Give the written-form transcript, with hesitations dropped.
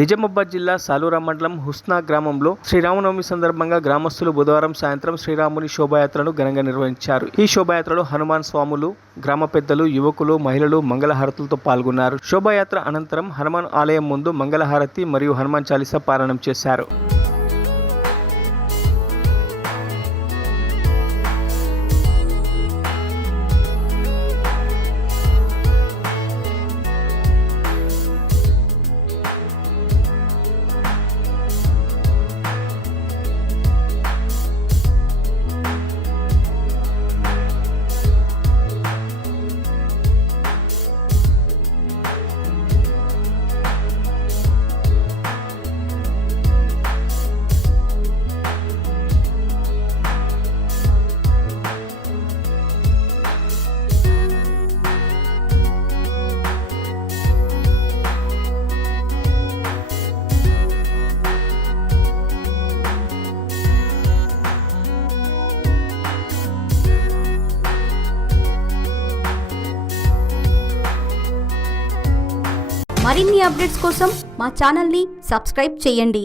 నిజామాబాద్ జిల్లా సాలూరా మండలం హుస్నా గ్రామంలో శ్రీరామనవమి సందర్భంగా గ్రామస్తులు బుధవారం సాయంత్రం శ్రీరాముని శోభాయాత్రను ఘనంగా నిర్వహించారు. ఈ శోభాయాత్రలో హనుమాన్ స్వాములు, గ్రామ పెద్దలు, యువకులు, మహిళలు మంగళహారతులతో పాల్గొన్నారు. శోభాయాత్ర అనంతరం హనుమాన్ ఆలయం ముందు మంగళహారతి మరియు హనుమాన్ చాలీసా పారాయణం చేశారు. మరిన్ని అప్డేట్స్ కోసం మా ఛానల్ని సబ్స్క్రైబ్ చేయండి.